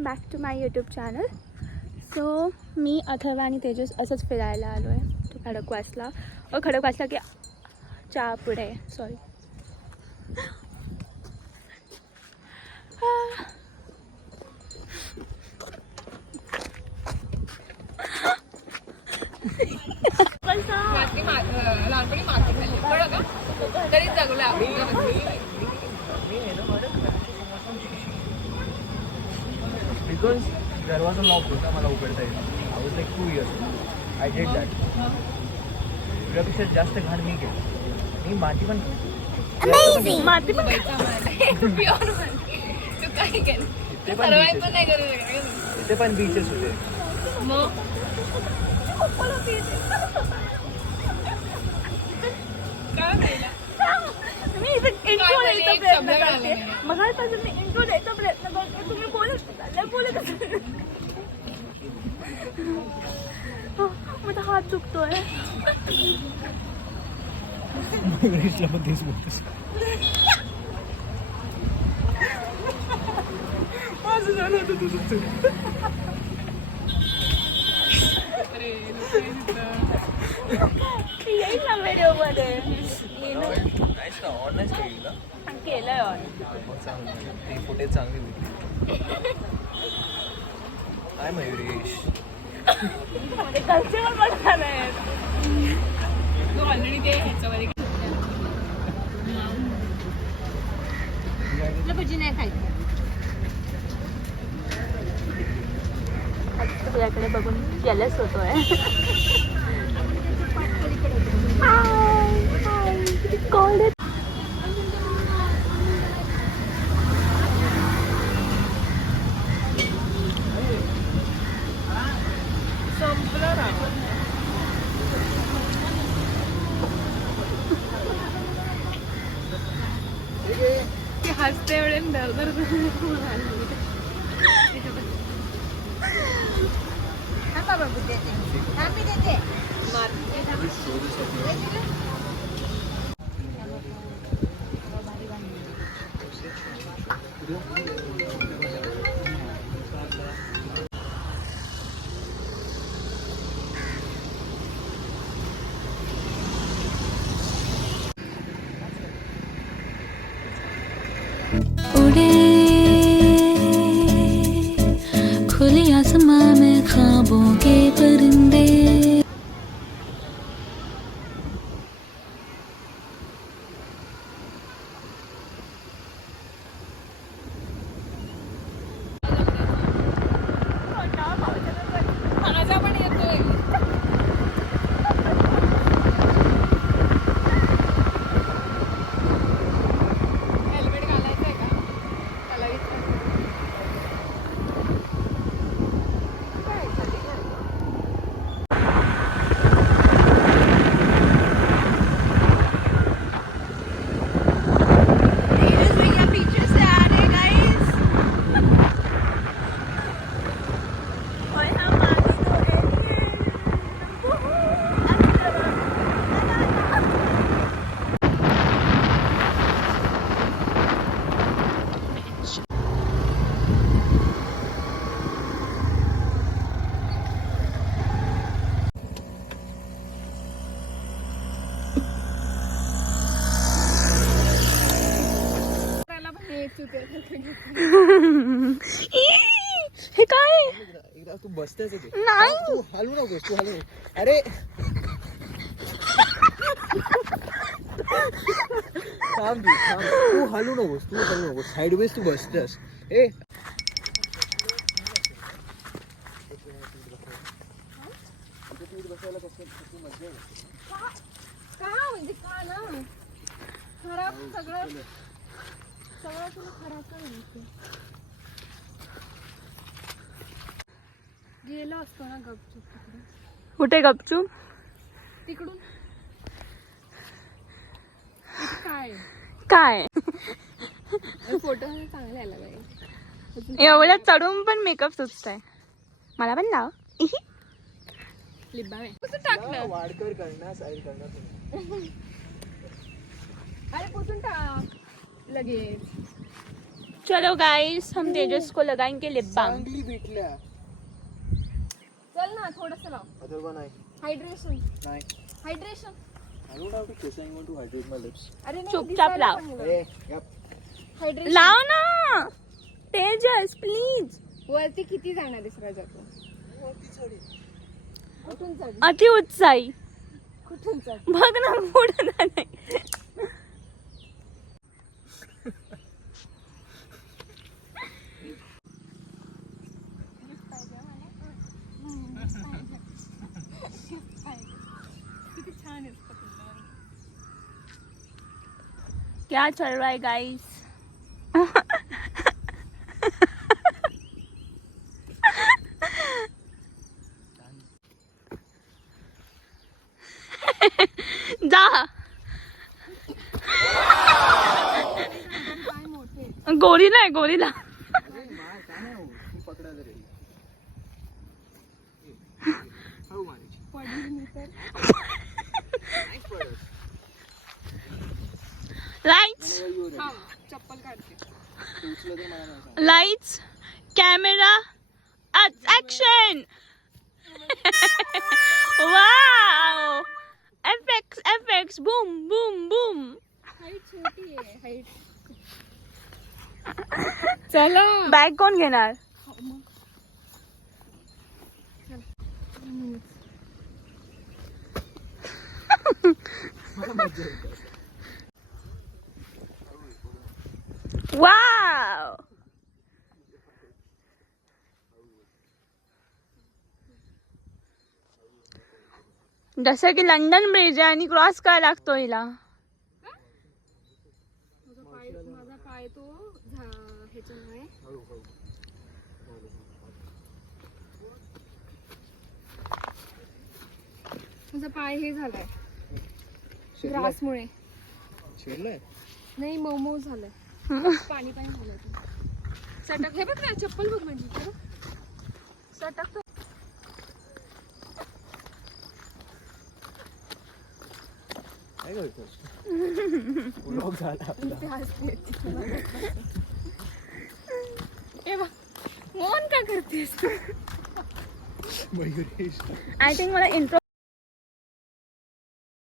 Welcome back to my YouTube channel. So मी अथर्व आणि तेजस असंच फिरायला आलो आहे तो खडकवासला. खडकवासला की चहा पुढे सॉरी. लहानपणी माती खाल्ली पण का तरीच जगला. Because there was a lock होता मला उघडता येईल. I was like 2 years. I did that. तुझ्यापेक्षा जास्त घाण मी केली. मी माती पण माती पण प्युअर तू काय केलं सर्वाइव्ह पण नाही करू शकत. इथे पण बीचेस होते. मग काय खायला मी इथे इंट्रो द्यायचा प्रयत्न करते. मगापासून मी इंट्रो द्यायचा प्रयत्न करते. तुम्ही बोलत माझा हात दुखतोय. पण तेच बोलतेस. माझं झालं होतं तुझं. येईल ना व्हिडिओ मध्ये नाहीच ना ऑनलाईन केली ना केलंय ऑन. मग चांगलं ती फुटेज चांगली होती. काय मयुरेश कल्चर पण झालंय. तू ऑलरेडी ते ह्याच्यावर भजी नाही खायची. तुझ्याकडे बघून जेलस होतोय. संपलं ना ते हसते एवढे उड़े खुले आसमां में ख्वाबों के परिंदे. माझा पण येतोय. हेल्मेट घालायचंय का त्याला हे काय एकदा तू बसतेच होते. नाही. तू हलू नकोस. तू हलू नको. अरे थांब तू हलू नकोस. साईडवेज तू बसतेस. ए का म्हणजे का ना खराब सगळं तुला खराब काय गेलो असतो ना गपचूप तिकडे. कुठे गपचूप तिकडून काय काय फोटो चांगला यायला पाहिजे. एवढ्या चढून पण मेकअप सुचताय. मला पण लाव. लिप बाम आहे कसं टाकलं. वाडकर करणार साईड करणार. अरे पुसून टाक लगेच. चलो गाइस, हम तेजस को लगाएंगे लिप बाम. चांगली भेटल्या. चल ना थोडस लाव. अथर्वा नाही. हायड्रेशन. नाही. Hydration. I don't have to kiss anyone to hydrate my lips. अरे नाही, चुपचाप दिसायला लाव. चांगलं. अरे, yep. हायड्रेशन. लाव ना तेजस प्लीज. वरती किती जाणार आहेस राजा तू? कुठून चढ? अति उत्साही. कुठून चढ? बघ ना पुढे नाही. किती छान आहे. क्या चल रहा है गाइस? जा गोरीला आहे गोरीला. लाइट्स चप्पल काढते. Lights camera action. Wow effects boom boom boom. Height छोटी आहे हाईट. चला. बॅग कोण घेणार? वाव जसं की लंडन ब्रिज आहे आणि क्रॉस काय लागतो हिला. माझा पाय तो ह्याच्यामुळे माझा पाय हे झालाय ग्रासमुळे. शिरलंय? नाही मोमो झालंय. पाणी पाणी झालंय. सटक. हे बघ ना चप्पल बघ म्हणजे सटक. काय करतोस? ब्लॉग झाला आपला. हे बघ मोहन काय करतेस? मयुरेश. आय थिंक मला इंट्रो